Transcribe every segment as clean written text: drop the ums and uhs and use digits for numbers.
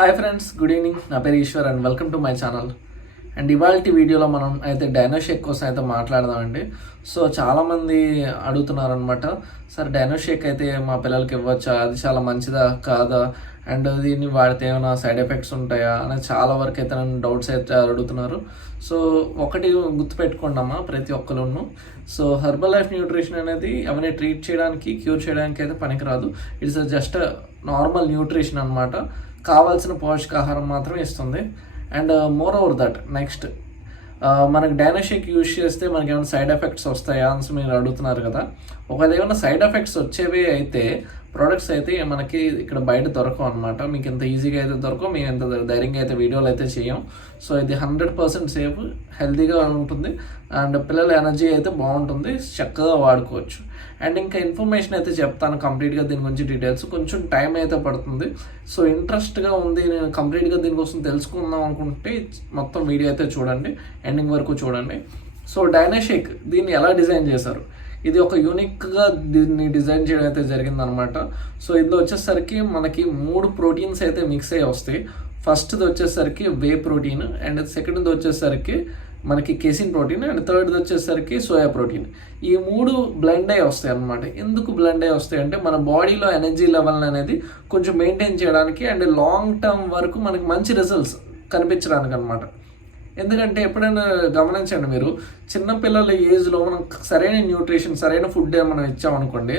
Hi friends, good evening. నా పేరు Eshwar and welcome to my channel. And ఇవాళ వీడియోలో మనం అయితే డైనో షేక్ కోసం అయితే మాట్లాడదామండి. సో చాలామంది అడుగుతున్నారు అనమాట, సార్ డైనో షేక్ అయితే మా పిల్లలకి ఇవ్వచ్చా, అది చాలా మంచిదా కాదా, అండ్ దీన్ని వాడితే ఏమైనా సైడ్ ఎఫెక్ట్స్ ఉంటాయా అని చాలా వరకు అయితే నన్ను డౌట్స్ అయితే అడుగుతున్నారు. సో ఒకటి గుర్తుపెట్టుకోండమ్మా ప్రతి ఒక్కరును. సో హెర్బల్ లైఫ్ న్యూట్రిషన్ అనేది ఎవరిని ట్రీట్ చేయడానికి, క్యూర్ చేయడానికి అయితే పనికిరాదు. ఇట్స్ జస్ట్ నార్మల్ న్యూట్రిషన్ అనమాట. కావాల్సిన పోషకాహారం మాత్రమే ఇస్తుంది. And more over that next మనకి డైనో షేక్ యూజ్ చేస్తే మనకి ఏమైనా సైడ్ ఎఫెక్ట్స్ వస్తాయా అని మీరు అడుగుతున్నారు కదా. ఒకవేళ ఏమైనా సైడ్ ఎఫెక్ట్స్ వచ్చేవి అయితే ప్రోడక్ట్స్ అయితే మనకి ఇక్కడ బయట దొరకవు అనమాట. మీకు ఎంత ఈజీగా అయితే దొరకవు, మేము ఎంత ధైర్యంగా అయితే వీడియోలు అయితే చేయం. సో ఇది 100% సేఫ్, హెల్తీగా ఉంటుంది అండ్ పిల్లల ఎనర్జీ అయితే బాగుంటుంది, చక్కగా వాడుకోవచ్చు. అండ్ ఇంకా ఇన్ఫర్మేషన్ అయితే చెప్తాను కంప్లీట్గా దీని గురించి డీటెయిల్స్. కొంచెం టైం అయితే పడుతుంది. సో ఇంట్రెస్ట్గా ఉంది, నేను కంప్లీట్గా దీనికోసం తెలుసుకుందాం అనుకుంటే మొత్తం వీడియో అయితే చూడండి, ఎండింగ్ వరకు చూడండి. సో డైనో షేక్ దీన్ని ఎలా డిజైన్ చేశారు, ఇది ఒక యూనిక్గా దీన్ని డిజైన్ చేయడం అయితే జరిగిందనమాట. సో ఇందులో వచ్చేసరికి మనకి 3 ప్రోటీన్స్ అయితే మిక్స్ అయ్యి వస్తాయి. ఫస్ట్ది వచ్చేసరికి వే ప్రోటీన్, అండ్ సెకండ్ది వచ్చేసరికి మనకి కేసిన్ ప్రోటీన్, అండ్ థర్డ్ది వచ్చేసరికి సోయా ప్రోటీన్. ఈ 3 బ్లెండ్ అయ్యి వస్తాయి అనమాట. ఎందుకు బ్లెండ్ అయ్యి వస్తాయి అంటే మన బాడీలో ఎనర్జీ లెవెల్ అనేది కొంచెం మెయింటైన్ చేయడానికి అండ్ లాంగ్ టర్మ్ వరకు మనకి మంచి రిజల్ట్స్ కనిపించడానికి అనమాట. ఎందుకంటే ఎప్పుడైనా గమనించండి మీరు, చిన్నపిల్లల ఏజ్లో మనం సరైన న్యూట్రిషన్, సరైన ఫుడ్ మనం ఇచ్చామనుకోండి,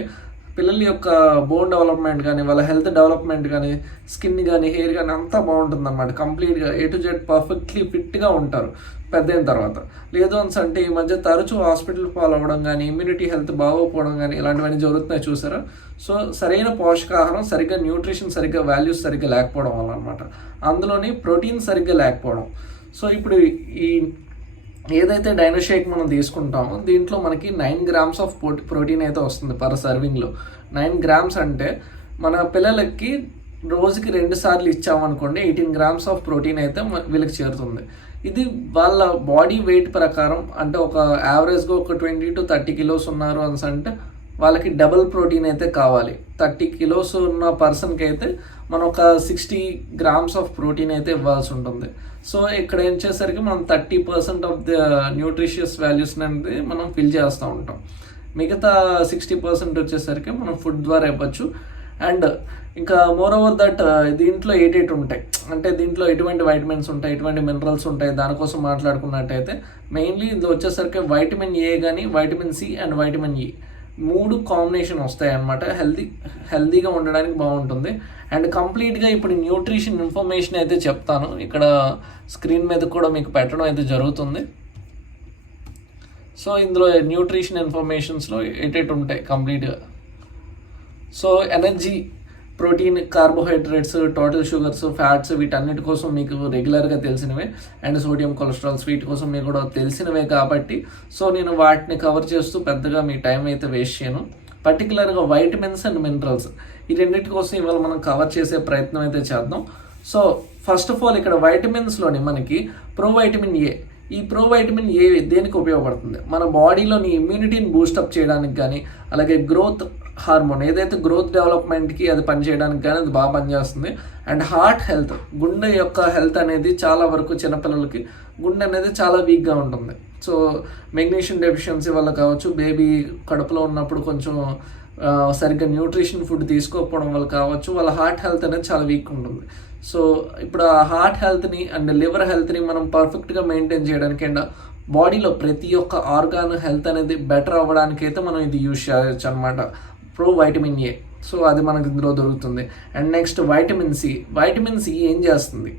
పిల్లల యొక్క బోన్ డెవలప్మెంట్ కానీ, వాళ్ళ హెల్త్ డెవలప్మెంట్ కానీ, స్కిన్ కానీ, హెయిర్ కానీ అంతా బాగుంటుంది అన్నమాట. కంప్లీట్గా A to Z పర్ఫెక్ట్లీ ఫిట్గా ఉంటారు పెద్ద అయిన తర్వాత. లేదు అంటే ఈ మధ్య తరచూ హాస్పిటల్ పాలు అవ్వడం కానీ, ఇమ్యూనిటీ హెల్త్ బాగోకపోవడం కానీ ఇలాంటివన్నీ జరుగుతున్నాయి చూసారా. సో సరైన పోషకాహారం సరిగ్గా, న్యూట్రిషన్ సరిగ్గా, వాల్యూస్ సరిగ్గా లేకపోవడం వల్ల అనమాట. అందులోని ప్రోటీన్ సరిగ్గా లేకపోవడం. సో ఇప్పుడు ఈ ఏదైతే డైనో షేక్ మనం తీసుకుంటామో దీంట్లో మనకి 9 grams ఆఫ్ ప్రోటీన్ అయితే వస్తుంది పర్ సర్వింగ్లో. 9 grams అంటే మన పిల్లలకి రోజుకి 2 సార్లు ఇచ్చామనుకోండి 18 grams ఆఫ్ ప్రోటీన్ అయితే వీళ్ళకి చేరుతుంది. ఇది వాళ్ళ బాడీ వెయిట్ ప్రకారం, అంటే ఒక యావరేజ్గా ఒక 20 to 30 kilos ఉన్నారు అని అంటే వాళ్ళకి డబుల్ ప్రోటీన్ అయితే కావాలి. 30 kilos ఉన్న పర్సన్కి అయితే మనం ఒక 60 grams ఆఫ్ ప్రోటీన్ అయితే ఇవ్వాల్సి ఉంటుంది. సో ఇక్కడ ఏం చేసరికి మనం 30% ఆఫ్ ద న్యూట్రిషియస్ వాల్యూస్ అనేది మనం ఫిల్ చేస్తూ ఉంటాం. మిగతా 60% వచ్చేసరికి మనం ఫుడ్ ద్వారా ఇవ్వచ్చు. అండ్ ఇంకా మోర్ ఓవర్ దట్ దీంట్లో ఏటేటి ఉంటాయి అంటే దీంట్లో ఎటువంటి వైటమిన్స్ ఉంటాయి, ఎటువంటి మినరల్స్ ఉంటాయి, దానికోసం మాట్లాడుకున్నట్టయితే మెయిన్లీ ఇది వచ్చేసరికి వైటమిన్ A కానీ, vitamin C and vitamin E 3 combination వస్తాయి అన్నమాట. హెల్తీగా ఉండడానికి బాగుంటుంది. అండ్ కంప్లీట్గా ఇప్పుడు న్యూట్రిషన్ ఇన్ఫర్మేషన్ అయితే చెప్తాను, ఇక్కడ స్క్రీన్ మీద కూడా మీకు పెట్టడం అయితే జరుగుతుంది. సో ఇందులో న్యూట్రిషన్ ఇన్ఫర్మేషన్స్లో ఎటేటి ఉంటాయి కంప్లీట్గా. So energy, protein, carbohydrates, total sugars, fats, వీటన్నిటి కోసం మీకు రెగ్యులర్గా తెలిసినవే. అండ్ సోడియం, కొలెస్ట్రాల్స్ వీటి కోసం మీకు కూడా తెలిసినవే కాబట్టి సో నేను వాటిని కవర్ చేస్తూ పెద్దగా మీ టైం అయితే వేస్ట్ చేయను. పర్టికులర్గా వైటమిన్స్ అండ్ మినరల్స్ ఈ రెండింటి కోసం ఇవాళ మనం కవర్ చేసే ప్రయత్నం అయితే చేద్దాం. సో ఫస్ట్ ఆఫ్ ఆల్ ఇక్కడ వైటమిన్స్లోని మనకి ప్రోవైటమిన్ A. ఈ ప్రోవైటమిన్ A దేనికి ఉపయోగపడుతుంది, మన బాడీలోని ఇమ్యూనిటీని బూస్టప్ చేయడానికి కానీ, అలాగే గ్రోత్ హార్మోన్ ఏదైతే గ్రోత్ డెవలప్మెంట్కి అది పనిచేయడానికి కానీ అది బాగా పనిచేస్తుంది. అండ్ హార్ట్ హెల్త్, గుండె యొక్క హెల్త్ అనేది చాలా వరకు చిన్నపిల్లలకి గుండె అనేది చాలా వీక్గా ఉంటుంది. సో మెగ్నీషియం డెఫిషియన్సీ వల్ల కావచ్చు, బేబీ కడుపులో ఉన్నప్పుడు కొంచెం సరిగ్గా న్యూట్రిషన్ ఫుడ్ తీసుకోకపోవడం వల్ల కావచ్చు, వాళ్ళ హార్ట్ హెల్త్ అనేది చాలా వీక్ ఉంటుంది. సో ఇప్పుడు ఆ హార్ట్ హెల్త్ని అండ్ లివర్ హెల్త్ని మనం పర్ఫెక్ట్గా మెయింటైన్ చేయడానికి అండ్ బాడీలో ప్రతి ఒక్క ఆర్గాన్ హెల్త్ అనేది బెటర్ అవ్వడానికి అయితే మనం ఇది యూజ్ చేయవచ్చు అనమాట, ప్రోవైటమిన్ A. సో అది మనకు ఇందులో దొరుకుతుంది. And next vitamin C. Vitamin C ఏం చేస్తుంది,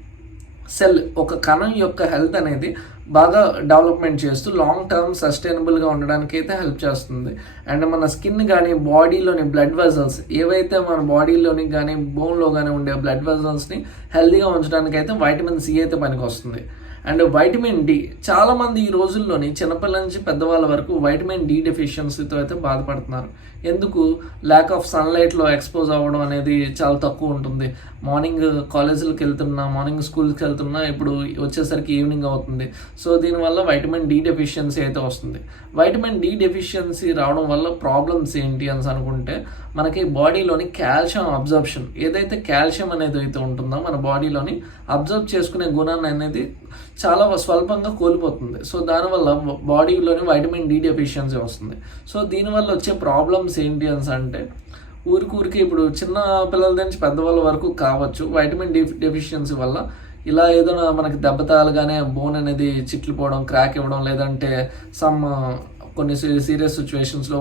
సెల్, ఒక కణం యొక్క హెల్త్ అనేది బాగా డెవలప్మెంట్ చేస్తూ లాంగ్ టర్మ్ సస్టైనబుల్గా ఉండడానికి అయితే హెల్ప్ చేస్తుంది. అండ్ మన స్కిన్ కానీ, బాడీలోని బ్లడ్ వెజల్స్ ఏవైతే మన బాడీలోని కానీ, బోన్లో కానీ ఉండే బ్లడ్ వెజల్స్ని హెల్తీగా ఉంచడానికి అయితే వైటమిన్ C అయితే పనికి వస్తుంది. అండ్ వైటమిన్ డి, చాలామంది ఈ రోజుల్లోని చిన్నపిల్లల నుంచి పెద్దవాళ్ళ వరకు వైటమిన్ డి డెఫిషియన్సీతో అయితే బాధపడుతున్నారు. ఎందుకు? ల్యాక్ ఆఫ్ సన్లైట్లో ఎక్స్పోజ్ అవ్వడం అనేది చాలా తక్కువ ఉంటుంది. మార్నింగ్ కాలేజీలకు వెళ్తున్నా, మార్నింగ్ స్కూల్కి వెళ్తున్నా, ఇప్పుడు వచ్చేసరికి ఈవినింగ్ అవుతుంది. సో దీనివల్ల వైటమిన్ డి డెఫిషియన్సీ అయితే వస్తుంది. వైటమిన్ డి డెఫిషియన్సీ రావడం వల్ల ప్రాబ్లమ్స్ ఏంటి అని అనుకుంటే, మనకి బాడీలోని కాల్షియం అబ్జర్ప్షన్, ఏదైతే కాల్షియం అనేది అయితే ఉంటుందో మన బాడీలోని అబ్జర్వ్ చేసుకునే గుణాన్ని అనేది చాలా స్వల్పంగా కోల్పోతుంది. సో దానివల్ల బాడీలోని వైటమిన్ డి డెఫిషియన్సీ వస్తుంది. సో దీనివల్ల వచ్చే ప్రాబ్లమ్స్ ఏంటి అని అంటే, ఊరికి ఇప్పుడు చిన్న పిల్లల నుంచి పెద్దవాళ్ళ వరకు కావచ్చు, వైటమిన్ డి డెఫిషియన్సీ వల్ల ఇలా ఏదో మనకి దెబ్బ తాగగానే బోన్ అనేది చిట్లిపోవడం, క్రాక్ ఇవ్వడం, లేదంటే కొన్ని సీరియస్ సిచ్యువేషన్స్లో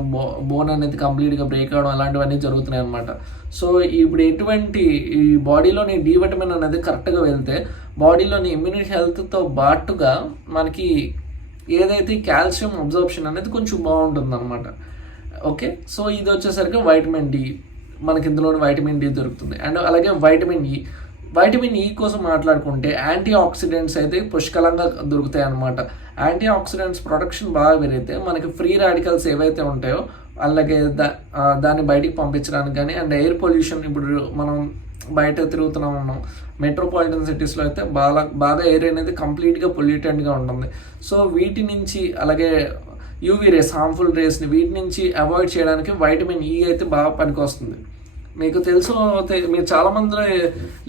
బోన్ అనేది కంప్లీట్గా బ్రేక్ అవ్వడం, అలాంటివన్నీ జరుగుతున్నాయి అనమాట. సో ఇప్పుడు ఎటువంటి ఈ బాడీలోని డి విటమిన్ అనేది కరెక్ట్గా వెళ్తే బాడీలోని ఇమ్యూనిటీ హెల్త్తో బాటుగా మనకి ఏదైతే కాల్షియం అబ్జర్ప్షన్ అనేది కొంచెం బాగుంటుంది అనమాట. ఓకే, సో ఇది వచ్చేసరికి వైటమిన్ డి, మనకి ఇందులోని వైటమిన్ డి దొరుకుతుంది. అండ్ అలాగే వైటమిన్ ఈ కోసం మాట్లాడుకుంటే యాంటీ ఆక్సిడెంట్స్ అయితే పుష్కలంగా దొరుకుతాయి అన్నమాట. యాంటీ ఆక్సిడెంట్స్ ప్రొడక్షన్ బాగా పెరిగితే మనకి ఫ్రీ రాడికల్స్ ఏవైతే ఉంటాయో అలాగే దాన్ని బయటికి పంపించడానికి కానీ, అండ్ ఎయిర్ పొల్యూషన్, ఇప్పుడు మనం బయట ఉన్నాం మెట్రోపాలిటన్ సిటీస్లో అయితే బాగా ఎయిర్ అనేది కంప్లీట్గా పొల్యూటెడ్గా ఉంటుంది. సో వీటి నుంచి, అలాగే యూవీ రేస్, హార్మ్ఫుల్ రేస్ని, వీటి నుంచి అవాయిడ్ చేయడానికి వైటమిన్ ఈ అయితే బాగా పనికొస్తుంది. మీకు మీరు చాలామంది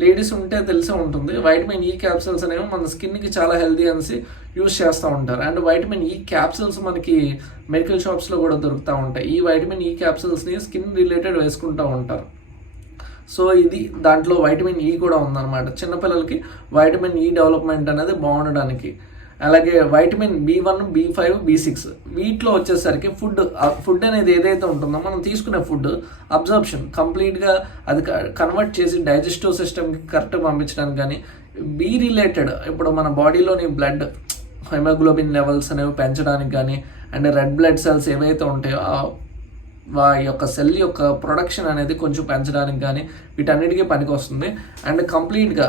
లేడీస్ ఉంటే తెలిసే ఉంటుంది, వైటమిన్ ఈ క్యాప్సిల్స్ అనేవి మన స్కిన్కి చాలా హెల్దీ అనేసి యూజ్ చేస్తూ ఉంటారు. అండ్ వైటమిన్ ఈ క్యాప్సిల్స్ మనకి మెడికల్ షాప్స్లో కూడా దొరుకుతూ ఉంటాయి. ఈ వైటమిన్ ఈ క్యాప్సిల్స్ని స్కిన్ రిలేటెడ్ వేసుకుంటూ ఉంటారు. సో దాంట్లో వైటమిన్ ఈ కూడా ఉందన్నమాట. చిన్నపిల్లలకి వైటమిన్ ఈ డెవలప్మెంట్ అనేది బాగుండడానికి. అలాగే వైటమిన్ B1, B5, B6 వీటిలో వచ్చేసరికి ఫుడ్ అనేది ఏదైతే ఉంటుందో మనం తీసుకునే ఫుడ్ అబ్జర్ప్షన్ కంప్లీట్గా అది కన్వర్ట్ చేసి డైజెస్టివ్ సిస్టమ్కి కరెక్ట్గా పంపించడానికి కానీ, బీ రిలేటెడ్ ఇప్పుడు మన బాడీలోని బ్లడ్ హెమోగ్లోబిన్ లెవెల్స్ అనేవి పెంచడానికి కానీ, అండ్ రెడ్ బ్లడ్ సెల్స్ ఏవైతే ఉంటాయో యొక్క సెల్ యొక్క ప్రొడక్షన్ అనేది కొంచెం పెంచడానికి కానీ వీటన్నిటికీ పనికి వస్తుంది. అండ్ కంప్లీట్గా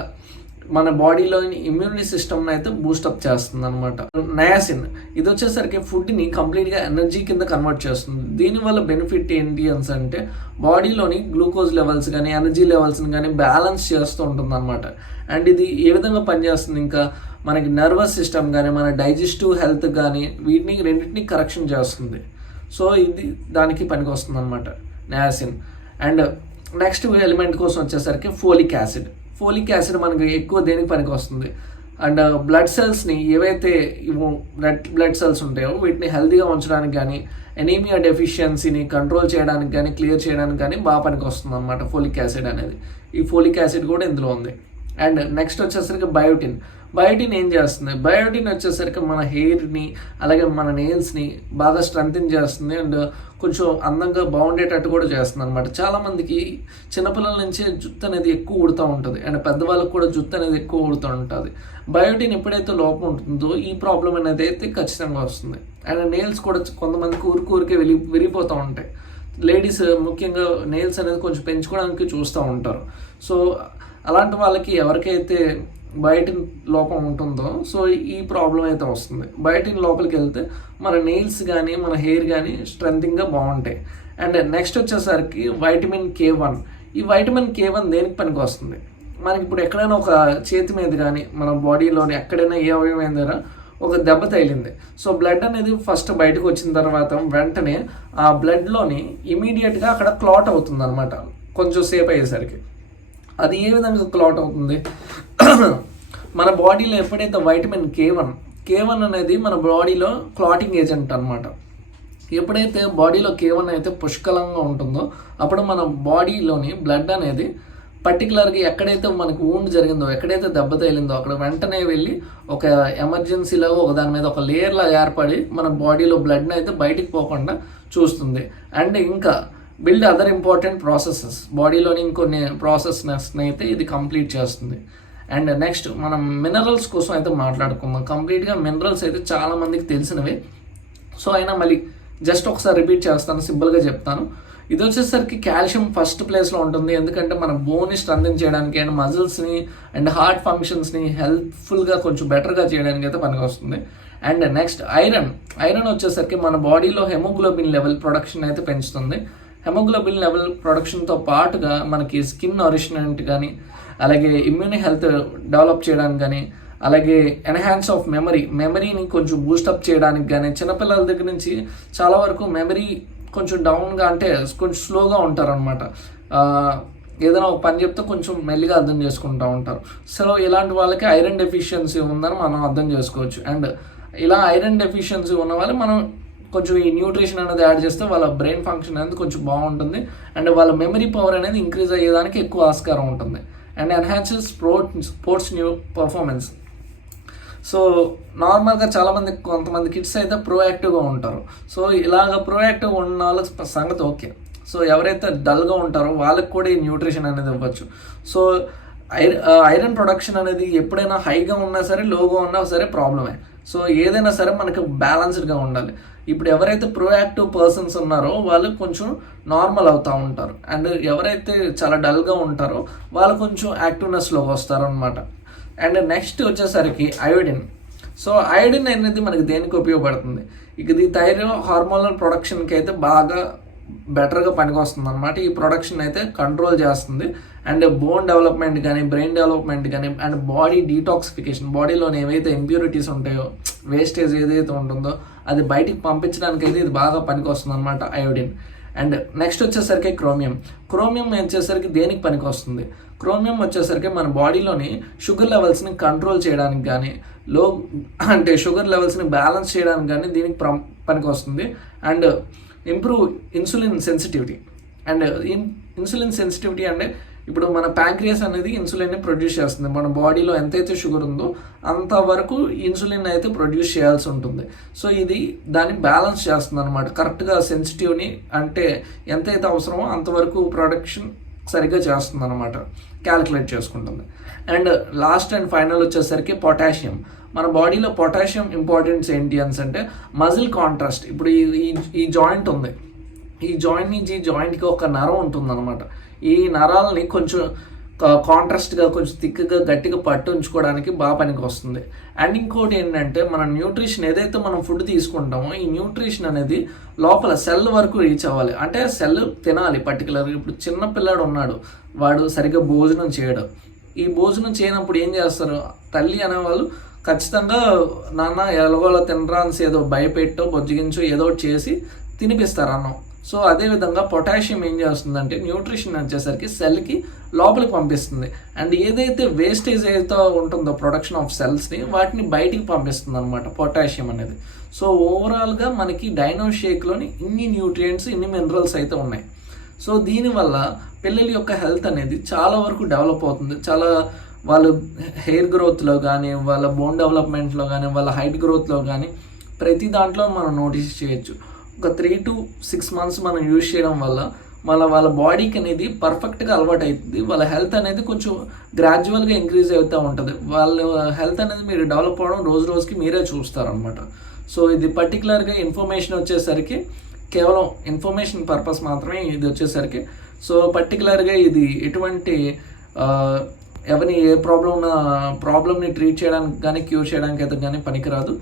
మన బాడీలోని ఇమ్యూనిటీ సిస్టమ్ని అయితే బూస్టప్ చేస్తుంది అనమాట. నయాసిన్, ఇది వచ్చేసరికి ఫుడ్ని కంప్లీట్గా ఎనర్జీ కింద కన్వర్ట్ చేస్తుంది. దీనివల్ల బెనిఫిట్ ఏంటి అని అంటే బాడీలోని గ్లూకోజ్ లెవెల్స్ కానీ, ఎనర్జీ లెవెల్స్ని కానీ బ్యాలెన్స్ చేస్తూ ఉంటుంది అనమాట. అండ్ ఇది ఏ విధంగా పనిచేస్తుంది, ఇంకా మనకి నర్వస్ సిస్టమ్ కానీ, మన డైజెస్టివ్ హెల్త్ కానీ వీటిని రెండింటినీ కరెక్షన్ చేస్తుంది. సో ఇది దానికి పనికి వస్తుంది అనమాట నయాసిన్. అండ్ నెక్స్ట్ ఎలిమెంట్ కోసం వచ్చేసరికి ఫోలిక్ యాసిడ్ మనకి ఎక్కువ దేనికి పనికి వస్తుంది, అండ్ బ్లడ్ సెల్స్ని ఏవైతే రెడ్ బ్లడ్ సెల్స్ ఉంటాయో వీటిని హెల్తీగా ఉంచడానికి కానీ, ఎనీమియా డెఫిషియన్సీని కంట్రోల్ చేయడానికి కానీ, క్లియర్ చేయడానికి కానీ బాగా పనికి వస్తుంది అనమాట ఫోలిక్ యాసిడ్ అనేది. ఈ ఫోలిక్ యాసిడ్ కూడా ఇందులో ఉంది. అండ్ నెక్స్ట్ వచ్చేసరికి బయోటిన్ ఏం చేస్తుంది, బయోటిన్ వచ్చేసరికి మన హెయిర్ని అలాగే మన నెయిల్స్ని బాగా స్ట్రెంథెన్ చేస్తుంది. అండ్ కొంచెం అందంగా బాగుండేటట్టు కూడా చేస్తుంది అనమాట. చాలామందికి చిన్నపిల్లల నుంచే జుట్టు అనేది ఎక్కువ ఊడుతూ ఉంటుంది, అండ్ పెద్దవాళ్ళకి కూడా జుట్టు అనేది ఎక్కువ ఊడుతూ ఉంటుంది. బయోటిన్ ఎప్పుడైతే లోపం ఉంటుందో ఈ ప్రాబ్లం అనేది అయితే ఖచ్చితంగా వస్తుంది. అండ్ నెయిల్స్ కూడా కొంతమందికి ఊరికే విరిగిపోతూ ఉంటాయి. లేడీస్ ముఖ్యంగా నెయిల్స్ అనేది కొంచెం పెంచుకోవడానికి చూస్తూ ఉంటారు. సో అలాంటి వాళ్ళకి ఎవరికైతే బయోటిన్ లోపం ఉంటుందో సో ఈ ప్రాబ్లం అయితే వస్తుంది. బయోటిన్ లోపలికి వెళ్తే మన నెయిల్స్ కానీ, మన హెయిర్ కానీ స్ట్రెంథింగ్గా బాగుంటాయి. అండ్ నెక్స్ట్ వచ్చేసరికి వైటమిన్ K1. ఈ వైటమిన్ K1 దేనికి పనికి వస్తుంది, మనకి ఇప్పుడు ఎక్కడైనా ఒక చేతి మీద కానీ, మన బాడీలోని ఎక్కడైనా ఏ అవయవం దగ్గర ఒక దెబ్బ తగిలింది. సో బ్లడ్ అనేది ఫస్ట్ బయటకు వచ్చిన తర్వాత వెంటనే ఆ బ్లడ్లోని ఇమీడియట్గా అక్కడ క్లాట్ అవుతుంది అనమాట. కొంచెం సేపు అయ్యేసరికి అది ఏ విధంగా క్లాట్ అవుతుంది, మన బాడీలో ఎప్పుడైతే వైటమిన్ K1 అనేది మన బాడీలో క్లాటింగ్ ఏజెంట్ అనమాట. ఎప్పుడైతే బాడీలో K1 అయితే పుష్కలంగా ఉంటుందో అప్పుడు మన బాడీలోని బ్లడ్ అనేది పర్టికులర్గా ఎక్కడైతే మనకు వూండ్ జరిగిందో, ఎక్కడైతే దెబ్బ తగిలిందో అక్కడ వెంటనే వెళ్ళి ఒక ఎమర్జెన్సీలాగా ఒక దాని మీద ఒక లేయర్లా ఏర్పడి మన బాడీలో బ్లడ్ని అయితే బయటికి పోకుండా చూస్తుంది. అండ్ ఇంకా బిల్డ్ అదర్ ఇంపార్టెంట్ ప్రాసెసెస్, బాడీలోని ఇంకొన్ని ప్రాసెస్ని అయితే ఇది కంప్లీట్ చేస్తుంది. అండ్ నెక్స్ట్ మనం మినరల్స్ కోసం అయితే మాట్లాడుకుందాం. కంప్లీట్గా మినరల్స్ అయితే చాలామందికి తెలిసినవే. సో అయినా మళ్ళీ జస్ట్ ఒకసారి రిపీట్ చేస్తాను, సింపుల్గా చెప్తాను. ఇది వచ్చేసరికి కాల్షియం ఫస్ట్ ప్లేస్లో ఉంటుంది, ఎందుకంటే మన బోన్ని స్ట్రెంథెన్ చేయడానికి అండ్ మజిల్స్ని అండ్ హార్ట్ ఫంక్షన్స్ని హెల్ప్ఫుల్గా కొంచెం బెటర్గా చేయడానికి అయితే పనికి వస్తుంది. అండ్ నెక్స్ట్ ఐరన్ వచ్చేసరికి మన బాడీలో హెమోగ్లోబిన్ లెవెల్ ప్రొడక్షన్ అయితే పెంచుతుంది. హెమోగ్లోబిన్ లెవెల్ ప్రొడక్షన్తో పాటుగా మనకి స్కిన్ నరిష్మెంట్ కానీ, అలాగే ఇమ్యూని హెల్త్ డెవలప్ చేయడానికి కానీ, అలాగే ఎన్హాన్స్ ఆఫ్ మెమరీని కొంచెం బూస్టప్ చేయడానికి కానీ, చిన్నపిల్లల దగ్గర నుంచి చాలా వరకు మెమరీ కొంచెం డౌన్గా అంటే కొంచెం స్లోగా ఉంటారనమాట. ఏదైనా ఒక పని చెప్తే కొంచెం మెల్లిగా అర్థం చేసుకుంటూ ఉంటారు. సో ఇలాంటి వాళ్ళకి ఐరన్ డెఫిషియన్సీ ఉందని మనం అర్థం చేసుకోవచ్చు. అండ్ ఇలా ఐరన్ డెఫిషియన్సీ ఉన్న వాళ్ళు మనం కొంచెం ఈ న్యూట్రిషన్ అనేది యాడ్ చేస్తే వాళ్ళ బ్రెయిన్ ఫంక్షన్ అనేది కొంచెం బాగుంటుంది అండ్ వాళ్ళ మెమరీ పవర్ అనేది ఇంక్రీజ్ అయ్యేదానికి ఎక్కువ ఆస్కారం ఉంటుంది. And enhances sports new performance. So నార్మల్గా కొంతమంది కిడ్స్ అయితే ప్రోయాక్టివ్గా ఉంటారు. సో ఇలాగ ప్రోయాక్టివ్గా ఉన్న వాళ్ళ సంగతి ఓకే. సో ఎవరైతే డల్గా ఉంటారో వాళ్ళకి కూడా ఈ న్యూట్రిషన్ అనేది ఇవ్వచ్చు. సో ఐరన్ ప్రొడక్షన్ అనేది ఎప్పుడైనా హైగా ఉన్నా సరే లోగా ఉన్నా సరే ప్రాబ్లమే. సో ఏదైనా సరే మనకి బ్యాలెన్స్డ్గా ఉండాలి. ఇప్పుడు ఎవరైతే ప్రోయాక్టివ్ పర్సన్స్ ఉన్నారో వాళ్ళు కొంచెం నార్మల్ అవుతూ ఉంటారు అండ్ ఎవరైతే చాలా డల్గా ఉంటారో వాళ్ళు కొంచెం యాక్టివ్నెస్లోకి వస్తారు అనమాట. అండ్ నెక్స్ట్ వచ్చేసరికి అయోడిన్. సో అయోడిన్ అనేది మనకి దేనికి ఉపయోగపడుతుంది? ఇది థైరాయిడ్ హార్మోనల్ ప్రొడక్షన్కి అయితే బాగా బెటర్గా పనికొస్తుంది అనమాట. ఈ ప్రొడక్షన్ అయితే కంట్రోల్ చేస్తుంది అండ్ బోన్ డెవలప్మెంట్ కానీ, బ్రెయిన్ డెవలప్మెంట్ కానీ అండ్ బాడీ డీటాక్సిఫికేషన్, బాడీలోని ఏవైతే ఇంప్యూరిటీస్ ఉంటాయో, వేస్టేజ్ ఏదైతే ఉంటుందో అది బయటికి పంపించడానికి అయితే ఇది బాగా పనికొస్తుంది అనమాట అయోడిన్. అండ్ నెక్స్ట్ వచ్చేసరికి క్రోమియం వచ్చేసరికి దేనికి పనికి వస్తుంది? క్రోమియం వచ్చేసరికి మన బాడీలోని షుగర్ లెవెల్స్ని కంట్రోల్ చేయడానికి కానీ, షుగర్ లెవెల్స్ని బ్యాలెన్స్ చేయడానికి కానీ దీనికి పనికి వస్తుంది. And improve insulin sensitivity. And insulin sensitivity అంటే ఇప్పుడు మన ప్యాంక్రియాస్ అనేది ఇన్సులిన్ని ప్రొడ్యూస్ చేస్తుంది. మన బాడీలో ఎంతైతే షుగర్ ఉందో అంతవరకు ఇన్సులిన్ అయితే ప్రొడ్యూస్ చేయాల్సి ఉంటుంది. సో ఇది దాన్ని బ్యాలెన్స్ చేస్తుంది అనమాట. కరెక్ట్గా సెన్సిటివ్ని అంటే ఎంతైతే అవసరమో అంతవరకు ప్రొడక్షన్ సరిగ్గా చేస్తుంది అనమాట, క్యాలిక్యులేట్ చేసుకుంటుంది. అండ్ లాస్ట్ అండ్ ఫైనల్ వచ్చేసరికి పొటాషియం. మన బాడీలో పొటాషియం ఇంపార్టెన్స్ ఏంటి అంటే మజిల్ కాంట్రాస్ట్. ఇప్పుడు ఈ జాయింట్ ఉంది, ఈ జాయింట్ నుంచి ఈ జాయింట్కి ఒక నరం ఉంటుంది అనమాట. ఈ నరాలని కొంచెం కాంట్రాస్ట్గా కొంచెం థిక్గా గట్టిగా పట్టు ఉంచుకోవడానికి బాగా పనికి వస్తుంది. అండ్ ఇంకోటి ఏంటంటే మన న్యూట్రిషన్ ఏదైతే మనం ఫుడ్ తీసుకుంటామో ఈ న్యూట్రిషన్ అనేది లోపల సెల్ వరకు రీచ్ అవ్వాలి. అంటే సెల్ తినాలి పర్టికులర్గా. ఇప్పుడు చిన్న పిల్లాడు ఉన్నాడు, వాడు సరిగ్గా భోజనం చేయడు. ఈ భోజనం చేయనప్పుడు ఏం చేస్తారు? తల్లి అనేవాళ్ళు ఖచ్చితంగా నాన్న ఎలాగోలా తినరా అని ఏదో భయపెట్టో బొజ్జిగించో ఏదో ఒకటి చేసి తినిపిస్తారు అన్నం. సో అదేవిధంగా పొటాషియం ఏం చేస్తుందంటే న్యూట్రిషన్ వచ్చేసరికి సెల్కి లోపలికి పంపిస్తుంది అండ్ ఏదైతే వేస్టేజ్ ఏదైతే ఉంటుందో ప్రొడక్షన్ ఆఫ్ సెల్స్ని వాటిని బయటికి పంపిస్తుంది అనమాట పొటాషియం అనేది. సో ఓవరాల్గా మనకి డైనో షేక్లోని ఇన్ని న్యూట్రియంట్స్, ఇన్ని మినరల్స్ అయితే ఉన్నాయి. సో దీనివల్ల పిల్లల యొక్క హెల్త్ అనేది చాలా వరకు డెవలప్ అవుతుంది. చాలా వాళ్ళు హెయిర్ గ్రోత్లో కానీ, వాళ్ళ బోన్ డెవలప్మెంట్లో కానీ, వాళ్ళ హైట్ గ్రోత్లో కానీ ప్రతి దాంట్లో మనం నోటీస్ చేయొచ్చు. ఒక 3 to 6 months మనం యూజ్ చేయడం వల్ల వాళ్ళ బాడీకి అనేది పర్ఫెక్ట్గా అలవాటు అవుతుంది. వాళ్ళ హెల్త్ అనేది కొంచెం గ్రాడ్యువల్గా ఇంక్రీజ్ అవుతూ ఉంటుంది. వాళ్ళ హెల్త్ అనేది మీరు డెవలప్ అవ్వడం రోజు రోజుకి మీరే చూస్తారనమాట. సో ఇది పర్టికులర్గా ఇన్ఫర్మేషన్ వచ్చేసరికి కేవలం ఇన్ఫర్మేషన్ పర్పస్ మాత్రమే ఇది వచ్చేసరికి. సో పర్టికులర్గా ఇది ఎటువంటి ఎవరిని ఏ ప్రాబ్లమ్ని ట్రీట్ చేయడానికి కానీ క్యూర్ చేయడానికి అయితే కానీ పనికిరాదు.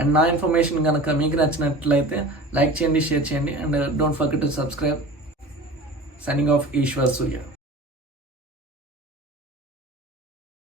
అండ్ నా ఇన్ఫర్మేషన్ కనుక మీకు నచ్చినట్లయితే లైక్ చేయండి, షేర్ చేయండి and don't forget to subscribe. Signing off Eshwar Surya.